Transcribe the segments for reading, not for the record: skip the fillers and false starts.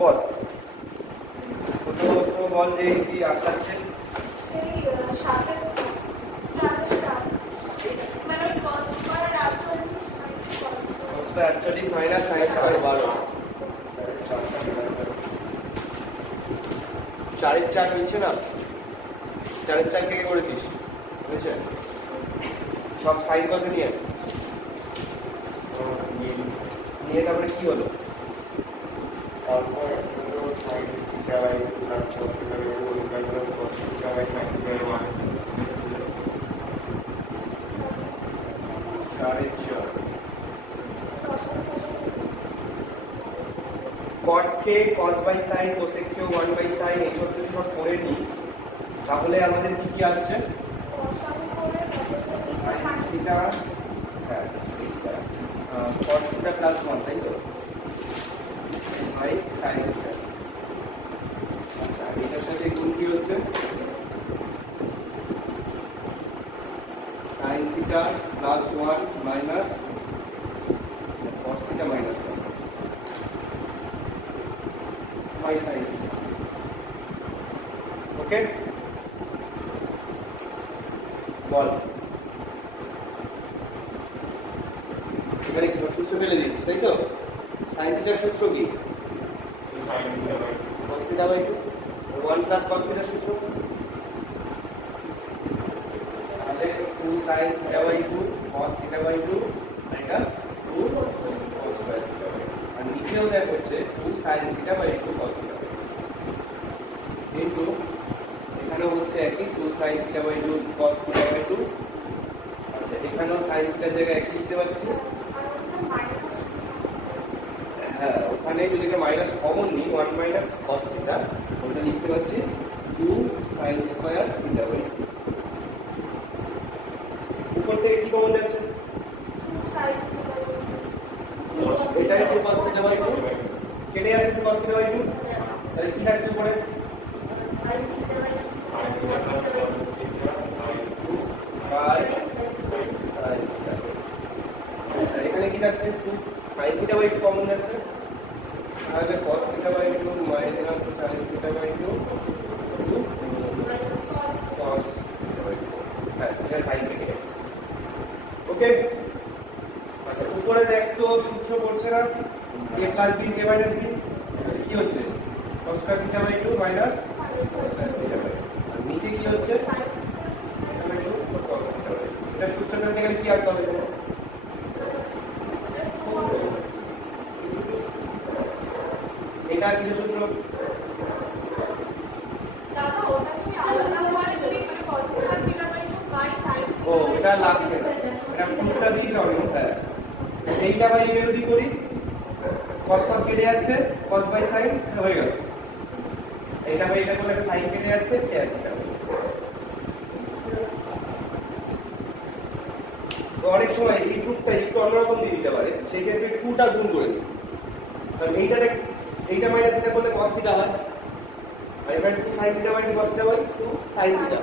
পদ তো বল যে কি আটকাচ্ছে एक्चुअली माइनस साइन स्क्वायर 12 চারের চার নিচ্ছে না চারের চার থেকে করেছিস বুঝছেন সব সাইন কত নিয়ে নিয়ে তারপরে কি হলো তারপর sine theta by plus cos theta by whole square plus cos theta by sin theta এর মান চারের চার cot k cos by sin cosec q 1 by sin এই সব যদি সব করে নিই তাহলে আমাদের কি কি আসছে sin থিটা হ্যাঁ cot থিটা প্লাস 1 তাই তো বাই sin থিটা আচ্ছা এটার সাথে গুণ কি হচ্ছে sin theta plus 1 minus cos theta minus 1 by sin ওকে বল এবারে কি সূত্র ফেলে দিয়েছিস তাই তো sin থিটার সূত্র কি sin theta by cos theta by 2 1 plus cos থিটার সূত্র তাহলে 2 sin theta by 2 cos theta by 2 এটা 2 cos বাই থিটা বাই আর নিচেও দেখ হচ্ছে 2 sin theta by 2 cos theta কিন্তু এখানেও হচ্ছে একই 2 sin theta by 2 cos theta by 2 আচ্ছা এখানেও sin থিটার জায়গায় একই লিখতে পাচ্ছি হ্যাঁ ওখানে যদি এটা মাইনাস কমন নিই 1 মাইনাস cos থিটা ওটা লিখতে পাচ্ছি 2 sin স্কয়ার থিটা বাই 2 উপর থেকে কি কমন যাচ্ছে এটাই 2 cos থিটা বাই 2 কেটে যাচ্ছে 2 cos থিটা বাই 2 তাহলে কি থাকছে উপরে sin theta plus cos theta by 2 by sin theta এখানে কি থাকছে 2 sin থিটা বাই 2 কমন যাচ্ছে তাহলে cos theta by 2 minus sin theta by 2 cos theta by 2 হ্যাঁ এটা sin থেকে গেছে ওকে আচ্ছা উপরে দেখ তো সূত্র পড়ছে না a plus b a minus b কি হচ্ছে cos theta by 2 minus sin theta by 2 আর নিচে কি হচ্ছে sin theta by 2 cos theta by 2 এটা সূত্রটা থেকে কি আনতে হবে এটা কি সূত্র দাদা ওটা কি আলাদা মানে যদি মানে cos theta by 2 by sin ও এটা লাগছে না এটা পুরোটা দিয়ে যাবে হ্যাঁ এইটা বাই এটা যদি করি cos cos কেটে যাচ্ছে cos বাই sin হয়ে গেল এইটা বাই এটা করলে sin কেটে যাচ্ছে কেটে যাচ্ছে তো অনেক সময় এই টুকটা একটু অন্যরকম দিয়ে দিতে পারে সেই ক্ষেত্রে টুটা গুণ করে দিই কারণ এইটা দেখ এইটা মাইনাস এটা করলে cos থিটা হয় আর এবার 2 sin theta by 2 cos theta by 2 sin theta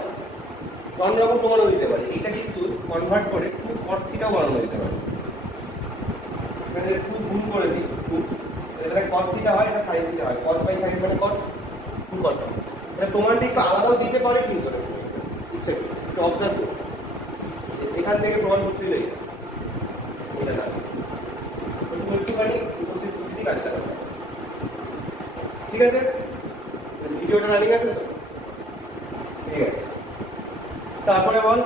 অন্যরকম প্রমাণও দিতে পারে এটা কিন্তু কনভার্ট করে 2 cos থিটাও বানানো যেতে পারে এখানে 2 গুণ করে দিই 2 এটা cos থিটা হয় এটা sin থিটা হয় cos বাই sin মানে cot 2 cot এটা প্রমাণটা একটু আলাদাও দিতে পারে কিন্তু ইচ্ছে একটু অবজার্ভ করুন এখান থেকে প্রমাণ করতে দিলে এটা না তুমি একটুখানি উপস্থিত বুদ্ধি কাজে লাগাবে ঠিক আছে ভিডিওটা রানিং আছে তো ঠিক আছে তারপরে বল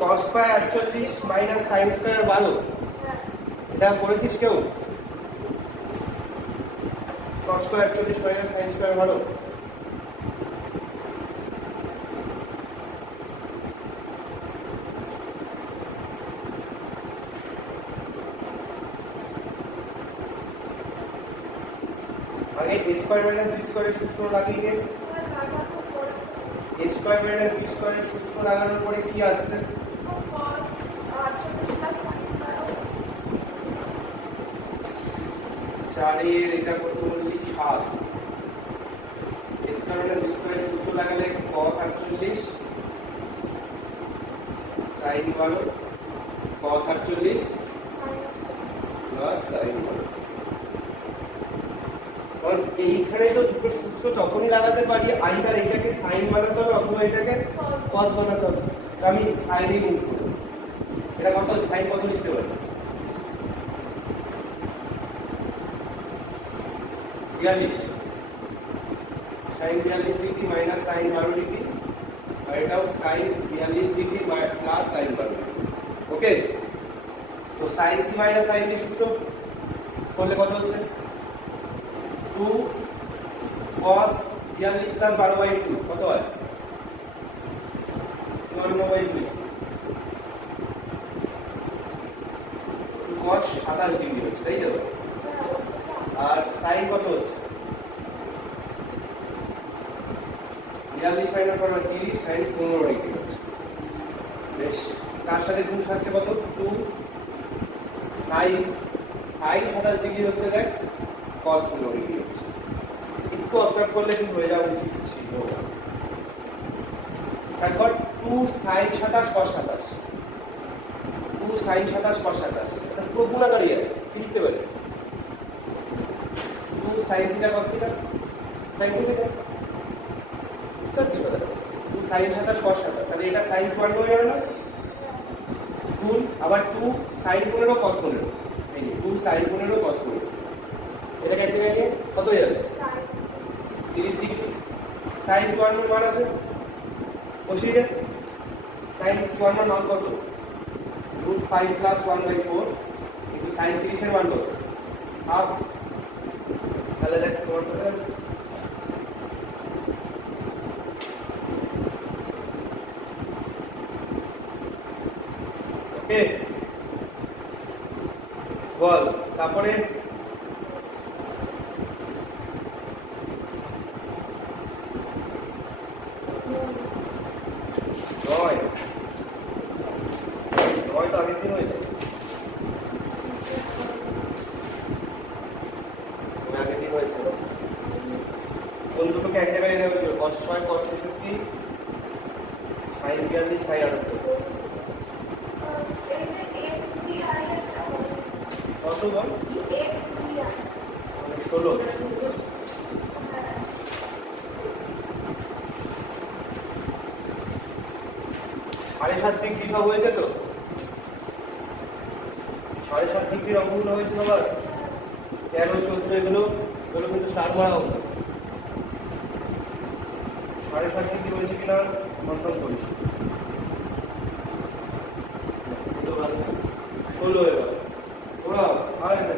cos square 48 minus sin square 12 এটা করেছিস কেউ cos square 48 minus sin square 12 আগে a স্কয়ার মাইনাস b স্কয়ারের সূত্র লাগিয়ে a স্কয়ার মাইনাস b স্কয়ারের সূত্র লাগানোর পরে কি আসছে চারের এটা কত বললি 7 a স্কয়ার মাইনাস b স্কয়ারের সূত্র লাগালে cos 48 sin 12 cos 48 plus sin। কারণ এইখানে তো দুটো সূত্র তখনই লাগাতে পারি, আইদার এটাকে sin বানাতে হবে অথবা এটাকে cos বানাতে হবে। তো আমি sin এই মুভ করব। এটা কত sin কত লিখতে পারি? 42 sin 42 degree minus sin 12 degree, আর এটাও sin 42 degree plus sin 12 degree. Okay, তো sin c minus sin d সূত্র করলে কত হচ্ছে? 2 cos 42 প্লাস 12/2 কত হয়? 54/2। cos 27 ডিগ্রি হচ্ছে, তাই তো? আর sin কত হচ্ছে? 42 মাইনাস 30 sin 15 ডিগ্রি হচ্ছে। বেশ, তার সাথে গুণ থাকছে কত? 2 sin 27 ডিগ্রি হচ্ছে, দেখ cos 15 ডিগ্রি হচ্ছে। একটু অবজার্ভ করলে কিন্তু হয়ে যাওয়া উচিত ছিল। তারপর 2 sin 27 cos 27, 2 sin 27 cos 27 এটা পুরো গুণাকারই আছে, কি লিখতে পারি? 2 sin theta cos theta sin theta, বুঝতে পারছিস কথাটা? 2 sin 27 cos 27, তাহলে এটা sin 54 হয়ে যাবে না? গুণ আবার 2 sin 15 cos 15, এই যে 2 sin 15 cos 15, এটাকে এক জায়গায় নিয়ে কত হয়ে যাবে? 30 ডিগ্রি। sin 54 মান আছে বসিয়ে দে। sin 54 মান কত? √5 প্লাস 1/4 কিন্তু sin 30 এর মান কত? হাফ। তাহলে দেখ তোমার কত হবে? ওকে, বল তারপরে নয় তো আগের দিন হয়েছে, আগের দিন হয়েছে। কোন দুটোকে এক জায়গায় এনে হয়েছিল? cos 6 cos 66 sin 42 sin 78 কত বল? 16। সাড়ে 7 ডিগ্রি সব হয়েছে তো? 7.5 ডিগ্রির অঙ্কগুলো হয়েছিল আবার 13 14 এগুলো কিন্তু স্টার মারা হতো। 7.5 ডিগ্রি হয়েছে কিনা কনফার্ম করিস। 16 এবার ওরা আয় না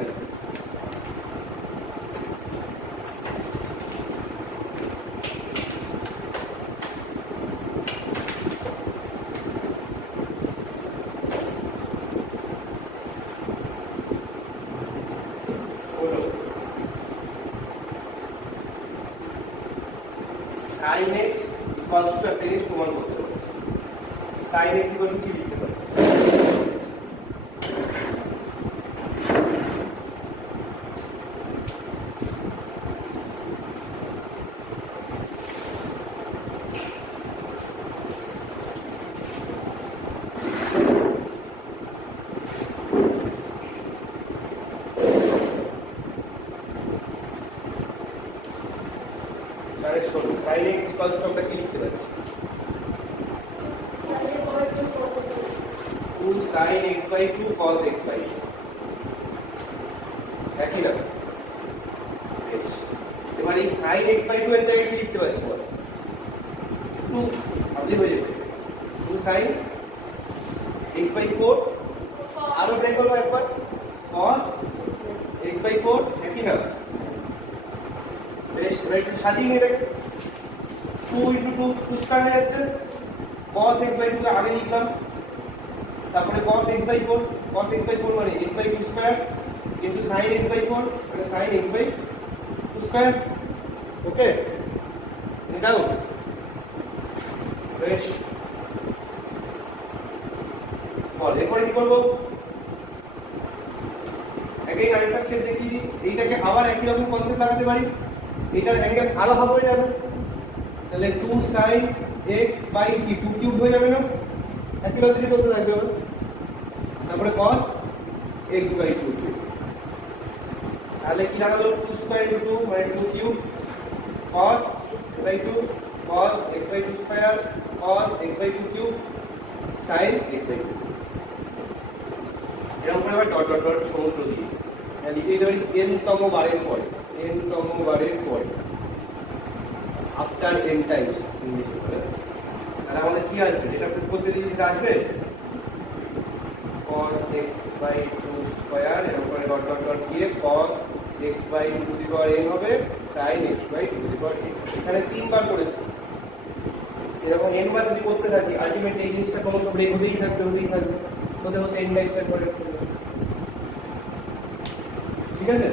sin x equals to একটা জিনিস প্রমাণ করতে হবে। sin x equal to কি লিখতে পারি? sin x equals to আমরা কি লিখতে পারি? 2 sin x/2 cos x/2 একই না? এবার এই sin x/2 এর জায়গায় কি লিখতে পারছি বল? 2 আপনি হয়ে যাবে 2 sin x/4 আরো চেক করবো একবার cos x/4 একই না? বেশ, এবার একটু সাজিয়ে নিয়ে দেখো 2 × 2 2 স্কয়ার হয়ে যাচ্ছে। cos x/2 কে আগে লিখলাম, তারপরে cos x/4 মানে x/2 square into sin x/4 মানে sin x/2 স্কয়ার। ওকে, এটাও বেশ। বল এরপরে কি করবো? এগেইন আরেকটা স্টেপ দেখি, এইটাকে আবার একই রকম কনসেপ্ট লাগাতে পারি। এটার অ্যাঙ্গেল আরো হাফ হয়ে যাবে, তাহলে 2 sin x/3 2 কিউব হয়ে যাবে না? একই লজিকে চলতে থাকবে। তারপরে cos x বাই 2 কিউব। তাহলে কি দাঁড়ালো 2 স্কয়ার ইনটু 2 মানে 2 cube cos by 2 cos x by 2 square cos x by 2 cube sin x by 2। এরকম করে আবার ডট ডট ডট সমুদ্র দিয়ে লিখে দিতে পারি n তম বারের পরে আফটার n টাইমস ইংলিশে বলে। তাহলে আমাদের কি আসবে যেটা প্রুফ করতে দিয়েছি সেটা আসবে cos x বাই 2 স্কয়ার এর উপরে ডট ডট ডট দিয়ে cos x by 2 to the power n হবে sin x by 2 to the power n। এখানে তিনবার করেছি। এরকম n বার যদি করতে থাকি আলটিমেটলি এই জিনিসটা কোনো সব রেখ হতেই থাকবে হতে হতে n টাইমস এর পরে ঠিক আছে।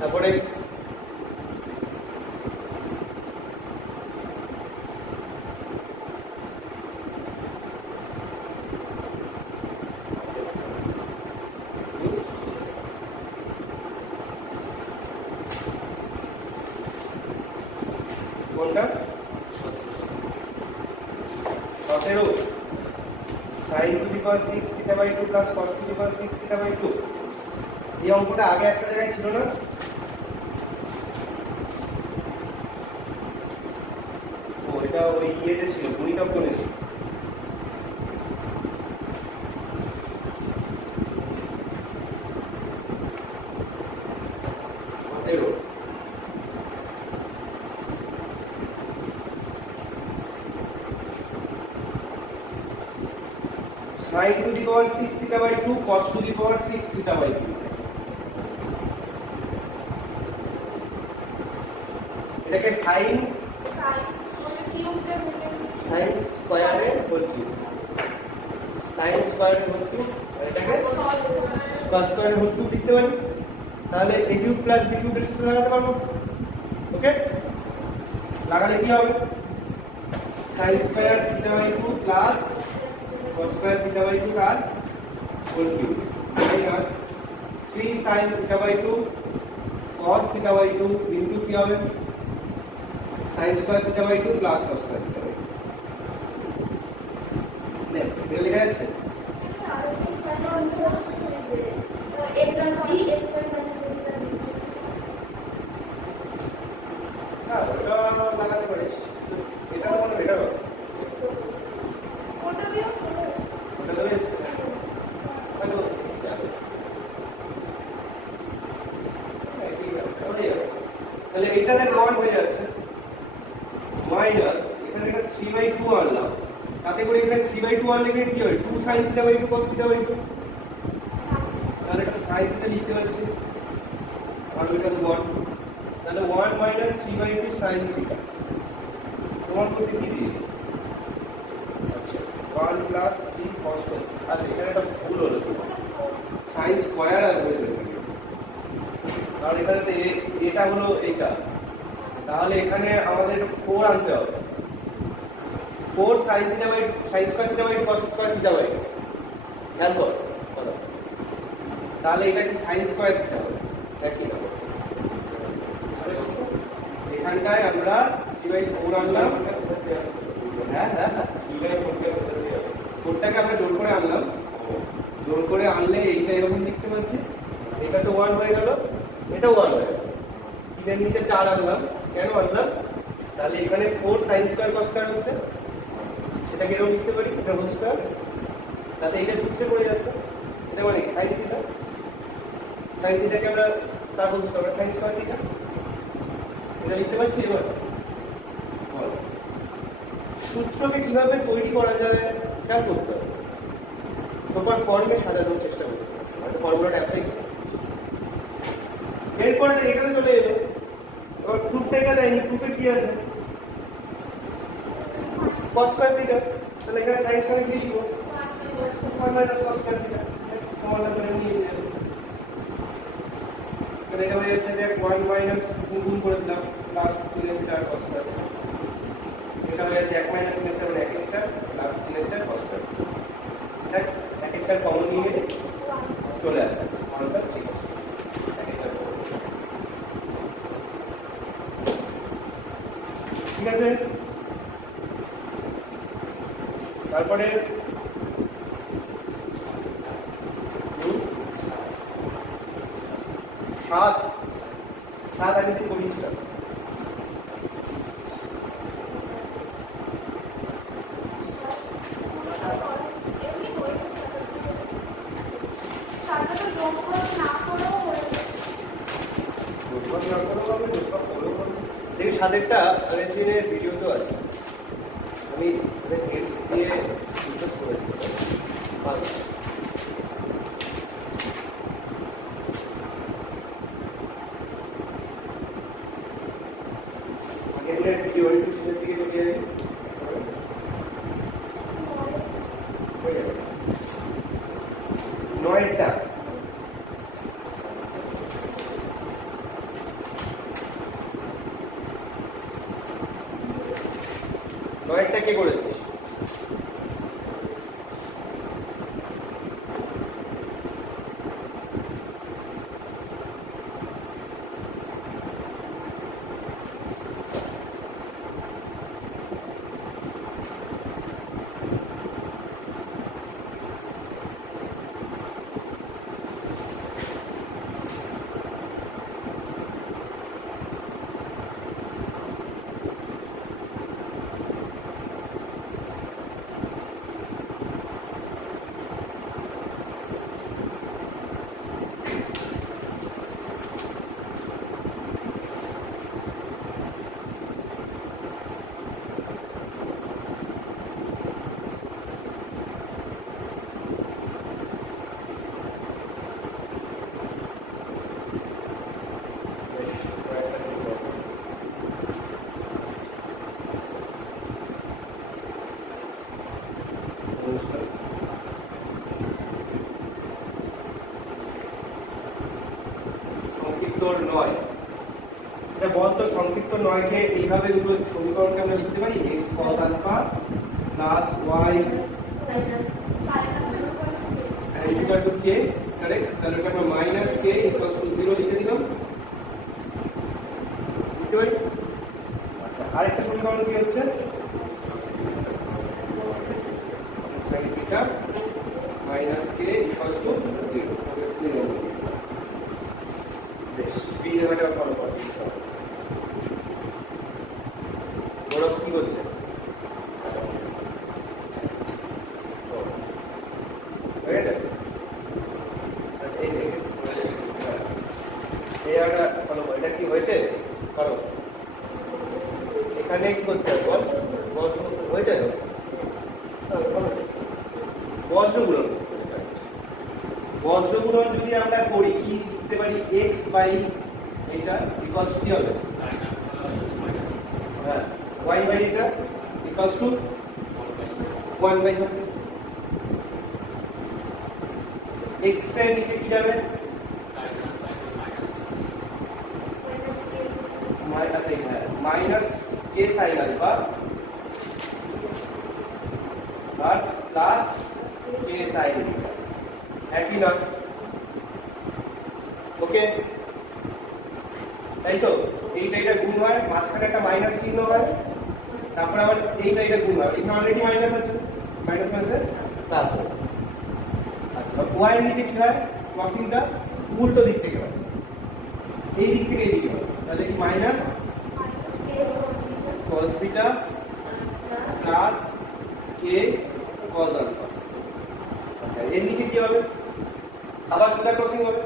তারপরে কোনটা 17 sin to the power 6 theta by 2 plus cos to the power 6 theta by 2। এই অঙ্কটা আগে একটা জায়গায় ছিল না? ও এটা ওই ইয়েতে ছিল গুণিতক কোণে ছিল। sin to the power 6 theta by 2 cos to the power 6 theta by 2 এটাকে sin স্কয়ার এর হোল কিউব sin স্কয়ার এর হোল কিউব এটাকে cos স্কয়ার এর হোল কিউব লিখতে পারি। তাহলে a cube plus b cube এর সূত্র লাগাতে পারবো। ওকে লাগালে কি হবে sin square theta by 2 plus cos square theta by 2 তার whole cube minus 3 sin theta by 2 cos theta by 2 into কি হবে sin square theta by 2 plus cos square theta by 2। দেখ এটা লেখা যাচ্ছে না এটা লাগাতে পারিস এটা মানে এটা ওটা লইস তাহলে এটা দেখ 1 হয়ে যাচ্ছে মাইনাস এখানে এটা 3/2 আনলাম তাতে করে এখানে 3/2 আনলে কি হবে 2 sin theta by 2 cos theta by 2। তাহলে এটা sin থিটা লিখতে পারছি আর এটা 1 তাহলে 1 মাইনাস 3/2 sin থিটা প্রমাণ করতে কি দিয়েছে আচ্ছা 1 প্লাস 3 cos থিটা। আচ্ছা এখানে একটা ভুল হলো sin স্কয়ার আর হয়ে যাবে কারণ এখানে তো এটা হলো এইটা তাহলে এখানে আমাদের 4 আনতে হবে 4 sin theta by sin square theta by cos square theta by খেয়াল কর তাহলে এটা কি sin স্কয়ার থিটা হবে দেখি না এখানটায় আমরা 3/4 আনলাম হ্যাঁ 4টাকে আমরা জোর করে আনলাম জোর করে আনলে এইটা এরকম লিখতে পাচ্ছি এটা তো 1 হয়ে গেল এটাও 1 হয়ে গেল এর নিচে 4 আনলাম কেন আনলাম তাহলে এখানে 4 sin স্কয়ার cos স্কয়ার হচ্ছে সেটাকে এরকম লিখতে পারি এটা হোল স্কয়ার তাহলে এটা সূত্রে পড়ে যাচ্ছে এটা মানে sin থিটাকে আমরা তার whole square sin square theta এটা লিখতে পাচ্ছি। এবার সূত্রকে কিভাবে তৈরি করা যায় খেয়াল করতে হবে প্রপার ফর্মে সাজানোর চেষ্টা করতে হবে ফর্মুলাটা অ্যাপ্লাই করতে এরপরে এটাতে চলে এলো এবার প্রুফটা এটা দেয়নি প্রুফে কি আছে cos স্কয়ার থিটা তাহলে এখানে sin স্কয়ার কি লিখবো 1 minus cos square theta formula করে নিয়ে যাবো তাহলে এটা হয়ে যাচ্ছে যে 1 মাইনাস গুণ করে দিলাম প্লাস 3/4 cos স্কয়ার এটা হয়ে যাচ্ছে 1 মাইনাস 3/4 মানে 1/4 প্লাস 3/4 cos স্কয়ার দেখ 1/4 কমন নিয়ে নিলে চলে আসে 1 প্লাস 3 1/4 তারপরে সাত সাত আমি তো করিয়েছিলাম। এমনি হয়েছে তারপরে তো যোগ করে না করেও হয়ে গেছে। দেখি সাতেরটা আগের দিনের ভিডিও তো আছে, আমি হেল্পস দিয়ে রিসার্চ করে দিচ্ছি। আগের দিনের ভিডিও একটু শেষের দিকে চলে যাবে, হয়ে যাবে। নয়টা নয়টা কে করেছিস? সংক্ষিপ্ত নয়, এটা বলতো সংক্ষিপ্ত নয়কে এইভাবে দুটো সমীকরণকে আমরা লিখতে পারি, x cos alpha plus y equal to k, correct? তাহলে এটা আমরা মাইনাস কে ইকুয়াল টু 0 লিখে দিলাম, লিখতে পারি। আচ্ছা, আরেকটা সমীকরণ কি হচ্ছে? sin theta minus K equal to 0। বেশ, বি জায়গাটা ফলো করো। বড় কি হচ্ছে? হয়ে গেছে? এই দেখে এই জায়গাটা ফলো করো। এটা কি হয়েছে? করো। এখানে কি করতে হবে? বস হয়েছে তো? বজ্রগুণন, বজ্রগুণন যদি আমরা করি কি লিখতে পারি? x বাই এটা ইকুয়ালস কি হবে? হ্যাঁ, y বাই এটা equals to 1 by something. x এর নিচে কি যাবে? আচ্ছা হ্যাঁ, মাইনাস কে সাইন আলফা আর প্লাস কে সাইন থিটা, একই না? ওকে, তাই তো? এইটা এটা গুণ হয়, মাঝখানে একটা মাইনাস চিহ্ন হয়, তারপর আবার এইটা এটা গুণ হয়। এখানে অলরেডি মাইনাস আছে, মাইনাস মাইনাসে প্লাস হয়। আচ্ছা, ওয়াই এর নিচে কি হয়? ক্রসিংটা উল্টো দিক থেকে হয়, এই দিক থেকে এই দিকে হয়। তাহলে কি মাইনাস cos থিটা প্লাস কে cos আলফা। আচ্ছা, এর নিচে কি হবে? আবার সোজা ক্রসিং হবে,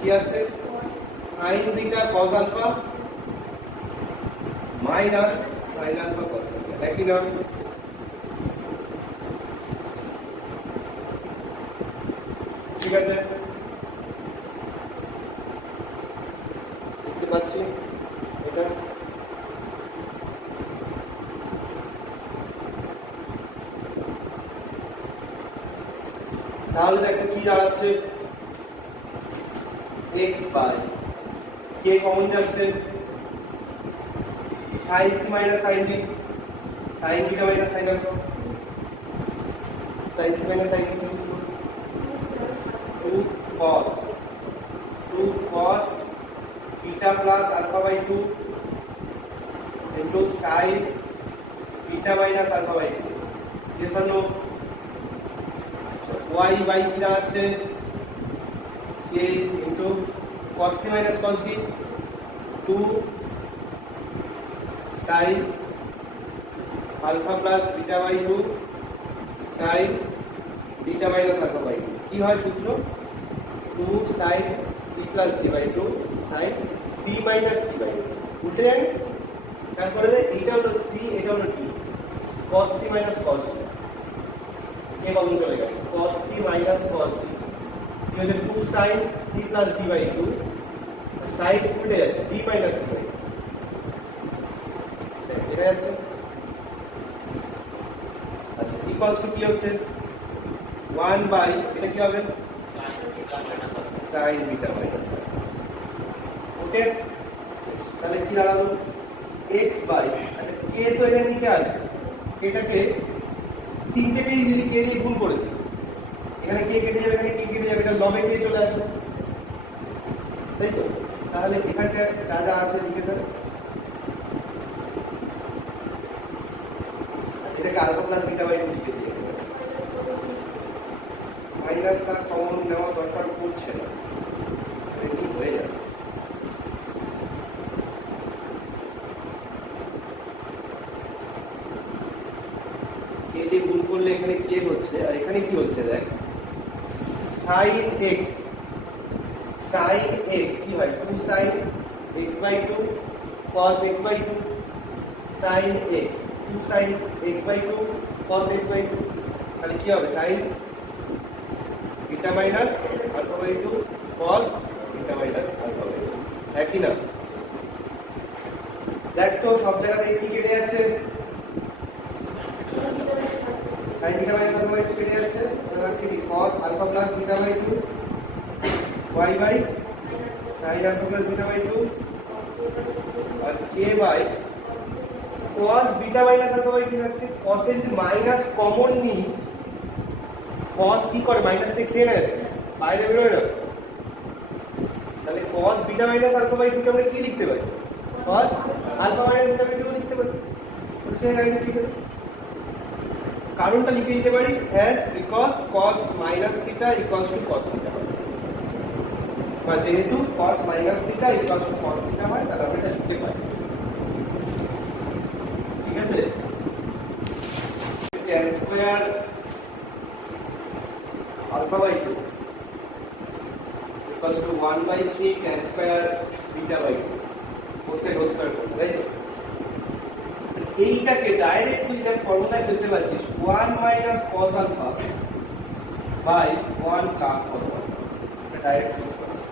কি আসছে? sin theta cos alpha minus sin alpha cos theta, একই না? ঠিক আছে, দেখতে পাচ্ছি এটা। তাহলে দেখো কি দাঁড়াচ্ছে? x বাই কে কমন যাচ্ছে, sin c minus sin b, sin theta minus sin alpha, sin c minus sin b 2 cos theta plus alpha by 2 এর into sine beta minus alpha by two. Yes or no? Y by কি দাঁড়াচ্ছে কে into cos three minus cos d two sine alpha plus beta by two sine beta minus alpha by two. কি হয় সূত্র? Two sine c plus d by two sine d minus c by two. উল্টে যাবে, তারপরে এইটা হলো c, এটা হলো d, cos c minus cos d. কে কমন চলে গেল, cos c minus cos d. কি হচ্ছে two sine c plus d by two, sign উল্টে যাচ্ছে d minus c by two. এটা যাচ্ছে। আচ্ছা ইকুয়ালস টু কি হচ্ছে 1 বাই এটা কি হবে সাইন বিটা মাইনাস ওকে। তাহলে কি দাঁড়ালো x বাই, আচ্ছা কে তো এর নিচে আছে, এটাকে তিনটেকে যদি কে দিয়ে গুণ করে দিই, এখানে কে কেটে যাবে, এখানে কে কেটে যাবে, এটা লবে কে চলে আসবে, তাই তো? তাহলে এখানটা যা যা আছে লিখে ফেলে। এটাকে alpha plus beta by two লিখে দিয়ে মাইনাস আর কমন নেওয়া দরকার পড়ছে না, এমনি হয়ে যাবে। কে দিয়ে গুণ করলে এখানে কে হচ্ছে, আর এখানে কি হচ্ছে দেখ, সাইন এক্স, সাইন এক্স কি হয় two sine x by two cos x by two sine x, two sine x by two cos x by two. তাহলে কি হবে sine beta minus alpha by two cos beta minus alpha by two. একই না? দেখ তো সব জায়গাতে কি কেটে যাচ্ছে, sine beta minus alpha by two কেটে যাচ্ছে, তাহলে হচ্ছে কি cos alpha plus beta by two y by sine alpha plus beta by two আর k by cos beta minus alpha by two হচ্ছে। cos এর যদি মাইনাস কমন নিই, cos কি করে মাইনাসটা খেয়ে নেয়, বাইরে বেরোয় না। তাহলে cos beta minus alpha by two কে আমরা কি লিখতে পারি, cos alpha minus beta by two লিখতে পারি। কারণটা লিখে দিতে পারি as because cos minus theta equals to cos theta, বা যেহেতু cos minus theta equals to cos theta হয়, তাহলে আমরা এটা লিখতে পারি। ঠিক আছে? tan square alpha by two equals to 1/3 tan square beta by two cosec whole square করব, তাই তো? এইটাকে ডাইরেক্ট তুই দেখ ফর্মুলায় ফেলতে পারছিস 1 minus cos alpha by 1 plus cos alpha, এটা ডাইরেক্ট সূত্র আছে।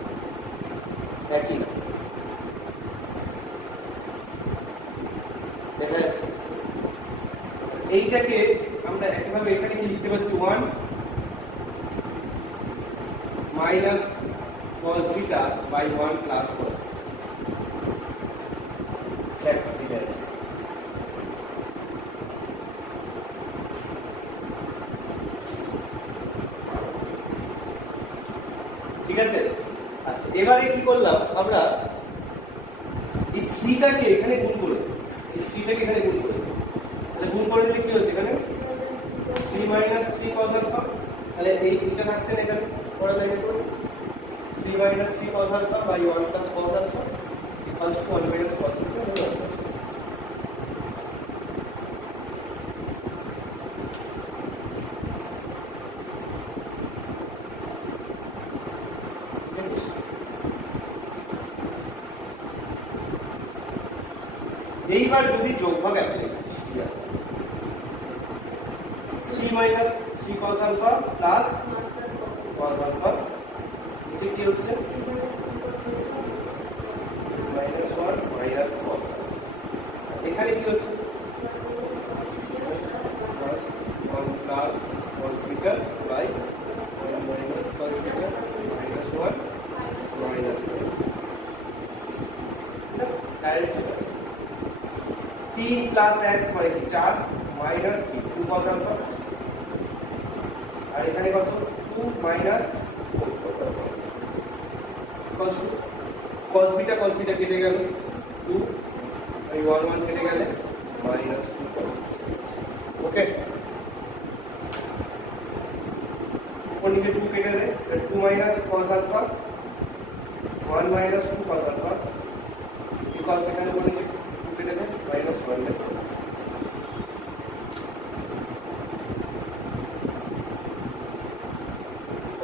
একই না? দেখা যাচ্ছে? এইটাকে আমরা একইভাবে এখানে কি লিখতে পারছি 1 minus cos beta by 1 plus cos। দেখ ঠিক আছে? ঠিক আছে? আচ্ছা এবারে কি করলাম আমরা, এই 3টাকে এখানে গুণ করে দিই, এই 3টাকে এখানে গুণ করে দিই। তাহলে গুণ করে দিলে কি হচ্ছে এখানে 3 মাইনাস 3 cos আলফা, তাহলে এই 3টা থাকছে না এখানে, পরে লাইনে করব 3 minus 3 cos alpha by 1 plus cos alpha equals to 1 minus cos alpha. এইবার যদি যোগভাগ অ্যাপ্লাই করিস কি আসে 3 minus 3 cos alpha plus cos alpha, এতে কি হচ্ছে মাইনাস 1 মাইনাস cos, এখানে কি হচ্ছে 1 plus cos beta by 1 minus cos beta minus 1 minus direct 3 plus 1 মানে কি 4 মাইনাস কি 2 cos আলফা, আর এখানে কত 2 minus 4 cos alpha cos beta কেটে গেল 2 এই 1 1 কেটে গেলে মাইনাস 2 ওকে উপর নিচে 2 কেটে দে 2 minus cos alpha 1 minus 2 cos alpha because এখানে উপর নিচে 2 কেটে দে মাইনাস 1 দে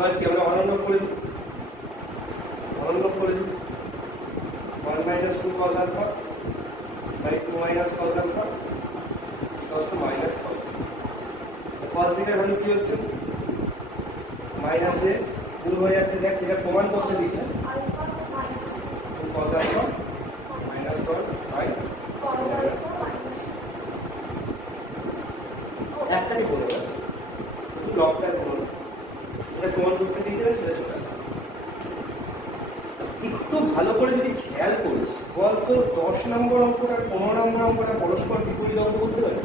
আর কি আমরা অনন্য করে দিই 1 minus 2 cos alpha by 2 minus cos alpha equals to minus cos. তো cos theta এর ভ্যালু কি হচ্ছে মাইনাস দিয়ে গুণ হয়ে যাচ্ছে দেখ এটা প্রমাণ করতে দিয়েছে alpha minus 2 cos alpha minus 1 by cos alpha minus একটাকে বলে দাও শুধু লবটা বলো এটা প্রমাণ করতে দিয়েছে সেটা চলে আসছে একটু ভালো করে যদি খেয়াল করিস বলতো 10 নম্বর অঙ্কটা 15 নম্বর অঙ্কটা পরস্পর বিপরীত অঙ্ক বলতে পারে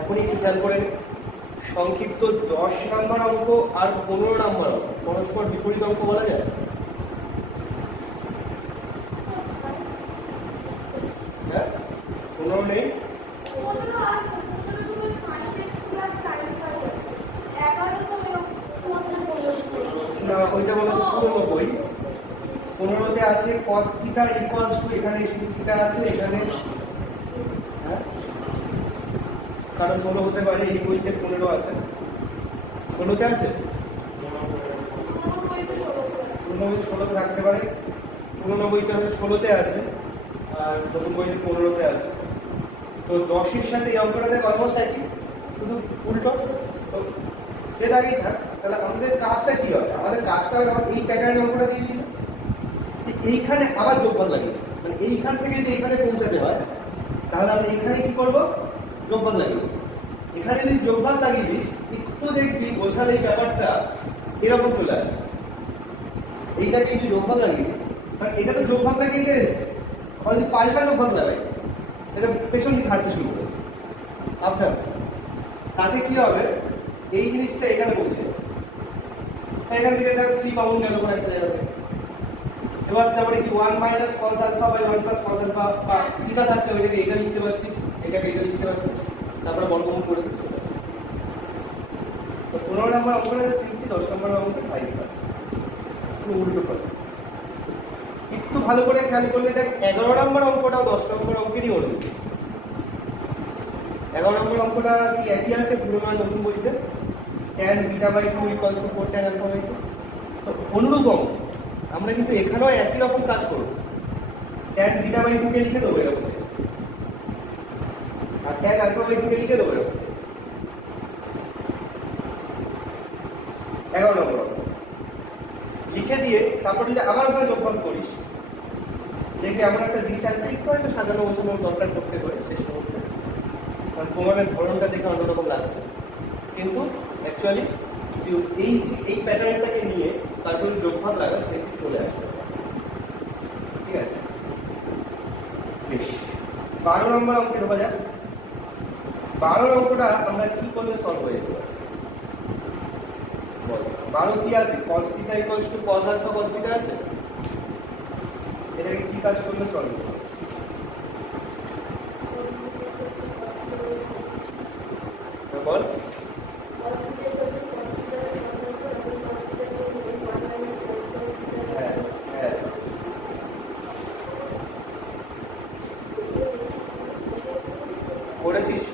এখন একটু খেয়াল করে সংক্ষিপ্ত 10 নম্বর অঙ্ক আর 15 নম্বর অঙ্ক পরস্পর বিপরীত অঙ্ক বলা যায় হ্যাঁ 15 নেই 15 আছে 15 তো sin x plus sin y আছে 11 তো মধ্যে বললো না ওইটা বলো পুরনো বই 15 তে আছে cos থিটা ইকুয়ালস টু এখানে শুধু থিটা আছে এখানে হ্যাঁ কারণ 16 হতে পারে এই বইতে 15 আছে 16 তে আছে 16 তে রাখতে পারে পুরনো বইতে হয়তো 16 তে আছে আর নতুন বইতে 15 তে আছে তো 10 এর সাথে এই অঙ্কটাতে অলমোস্ট একই শুধু উল্টো তো যে দাঁড়িয়ে থাক তাহলে আমাদের কাজটা কি হবে আমাদের কাজটা হবে আমার এই প্যাটার্নের অঙ্কটা দিয়ে দিয়েছে এইখানে আবার যোগফল লাগিয়ে মানে এইখান থেকে যদি এখানে পৌঁছাতে হয় তাহলে আমরা এখানে কি করব যোগফল লাগিয়ে এখানে যদি যোগফল লাগিয়ে দিস একটু দেখবি বোঝালে এই ব্যাপারটা এরকম চলে আসবে এইটাকে একটু যোগফল লাগিয়ে দিই মানে এটা তো যোগফল লাগিয়ে দিয়ে এসছে আর যদি পাল্টা যোগফল লাগাই এটা পেছন দিকে হাঁটতে শুরু করে আপনার তাতে কি হবে এই জিনিসটা এখানে পৌঁছে যাবে এখান থেকে দেখ 3 পাউন্ড গেল কোনো একটা জায়গাতে এবার তারপরে কি 1 minus cos alpha by 1 plus cos alpha বা থিটা থাকতে হবে এটা লিখতে পারছিস এটাকে এটা লিখতে পারছিস তারপরে বর্গমূল করে দিতে হবে তো 15 নম্বর অঙ্কটা সিম্পলি 10 নম্বর অঙ্কটা ভাইস আছে পুরো উল্টো প্রসেস একটু ভালো করে খেয়াল করলে দেখ 11 নম্বর অঙ্কটাও 10 নম্বর অঙ্কেরই অনুরূপ 11 নম্বর অঙ্কটা কি একই আছে পুরনো আর নতুন বইতে tan beta by 2 equals to 4 tan alpha by 2 তো অনুরূপ অঙ্ক আমরা কিন্তু এখানেও একই রকম কাজ করব tan বিটা বাই 2 কে লিখে দেবো এরকম আর tan আলফা বাই 2 কে লিখে দেবো এরকম 11 নম্বর লিখে দিয়ে তারপর যদি আবার ওখানে যোগফল করিস দেখবি এমন একটা জিনিস আসবে একটু হয়তো সাজানো গোছানোর দরকার করতে পারে শেষ মুহূর্তে কারণ প্রমাণের ধরনটা দেখে অন্যরকম লাগছে কিন্তু অ্যাকচুয়ালি এই প্যাটার্নটাকে নিয়ে তারপরে যোগফল লাগাস দেখবি চলে আসবে ঠিক আছে বেশ 12 নম্বর অঙ্কে ঢোকা যাক 12 অঙ্কটা আমরা কি করলে সলভ হয়ে যাবে 12 কি আছে cos theta equals to cos alpha cos beta আছে এটাকে কি কাজ করলে সলভ হবে বল হ্যাঁ হ্যাঁ করেছিস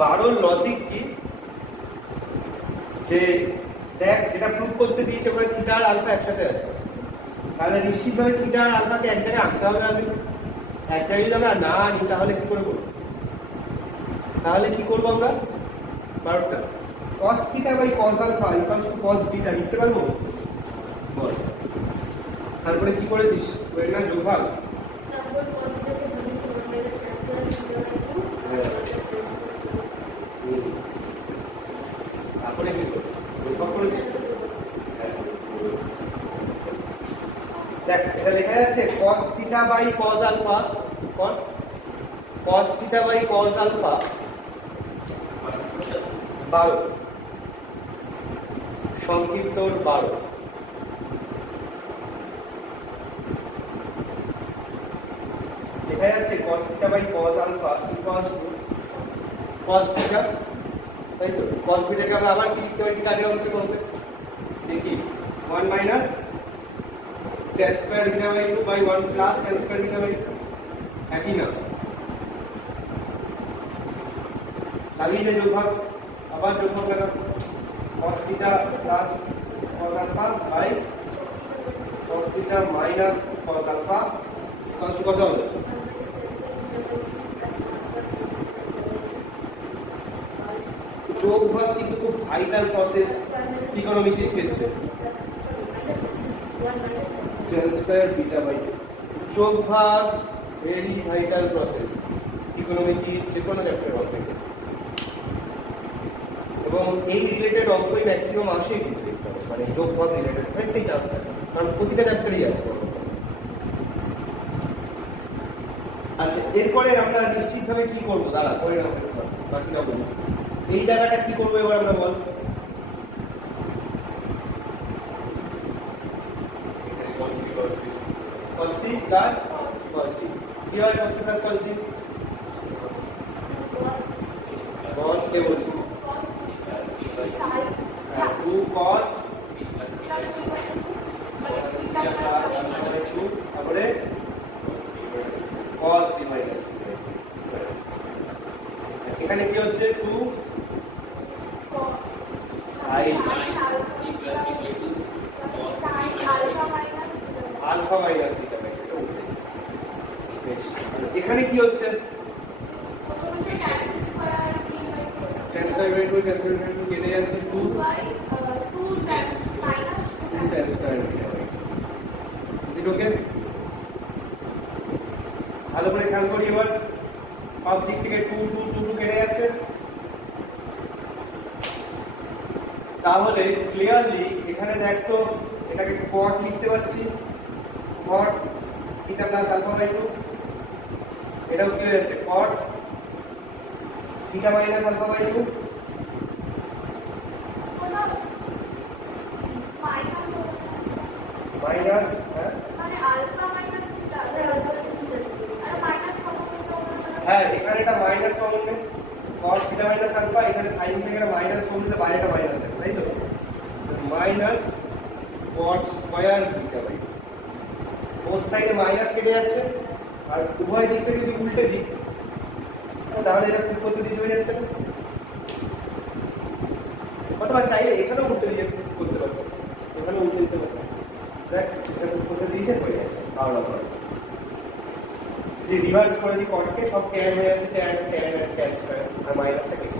12 লজিক কি যে দেখ যেটা প্রুভ করতে দিয়েছে বলে থিটা আর আলফা একসাথে আছে তাহলে নিশ্চিতভাবে থিটা আর আলফাকে এক জায়গায় আনতে হবে আমি এক জায়গায় যদি আমরা না আনি তাহলে কি করে করবো তাহলে কি করবো আমরা 12টা cos theta by cos alpha equals to cos beta লিখতে পারবো বল তারপরে কি করেছিস ওই না যোগফল তারপরে কি যোগফল করেছিস দেখ এটা লেখা যাচ্ছে cos theta by cos alpha কোন cos theta by cos alpha 12 সংক্ষিপ্ত 12 দেখা যাচ্ছে cos theta by cos alpha equals to cos theta, তাই তো? cos theta কে আমরা আবার কি লিখতে পারি ঠিক আগের অঙ্কের কনসেপ্ট দেখি 1 minus tan square theta by 2 by 1 plus tan square theta by 2 একই না লাগিয়ে দে যোগভাগ আবার যোগভাগ লাগা cos theta plus cos alpha by cos theta minus cos alpha equals to কত হবে? যোগভাগ কিন্তু খুব ভাইটাল প্রসেস ত্রিকোণমিতির ক্ষেত্রে tan square theta by 2 যোগভাগ ভেরি ভাইটাল প্রসেস ত্রিকোণমিতির যে কোনো চ্যাপ্টার অঙ্কের ক্ষেত্রে এবং এই রিলেটেড অঙ্কই ম্যাক্সিমাম আসেই কিন্তু এক্সামে মানে যোগভাগ রিলেটেড অনেকটাই চান্স থাকে কারণ প্রতিটা চ্যাপ্টারই আছে আচ্ছা এরপরে আমরা নিশ্চিতভাবে কি করবো দাঁড়া করে নাও বাকিটা বলি এই জায়গাটা কি করবো এবার আমরা বল cos c plus cos t কি হয় cos c plus cos t বল কে বলি 2 cos তারপরে cos c minus এখানে কি হচ্ছে 2 alpha minus theta by 2 এখানে কি হচ্ছে tan square by 2 কেটে যাচ্ছে 2 tan square theta by 2 ওকে ভালো করে খেয়াল করি এবার সব দিক থেকে 2 কেটে যাচ্ছে তাহলে ক্লিয়ারলি এখানে দেখ তো এটাকে cot লিখতে পাচ্ছি cot theta plus alpha by 2 এটাও কি হয়ে যাচ্ছে cot theta minus alpha by 2 minus হ্যাঁ এখানে এটা মাইনাস কমন নেই cos theta minus alpha এখানে sin থেকে এটা মাইনাস কমলে বাইরেটা মাইনাস থাকে তাই তো minus cot square theta by 2 both সাইডে মাইনাস কেটে যাচ্ছে আর উভয় দিক থেকে যদি উল্টে দিই তাহলে এটা খুব করতে দিতে হয়ে যাচ্ছে অথবা চাইলে এখানেও উল্টে দিয়ে করতে পারবো এখানেও উল্টে দিতে পারবো দেখ এটা খুব করতে দিয়েছে হয়ে যাচ্ছে আলাদা করে যদি রিভার্স করে দিই কটকে সব ট্যান হয়ে যাচ্ছে ট্যান স্কয়ার আর মাইনাসটা কেটে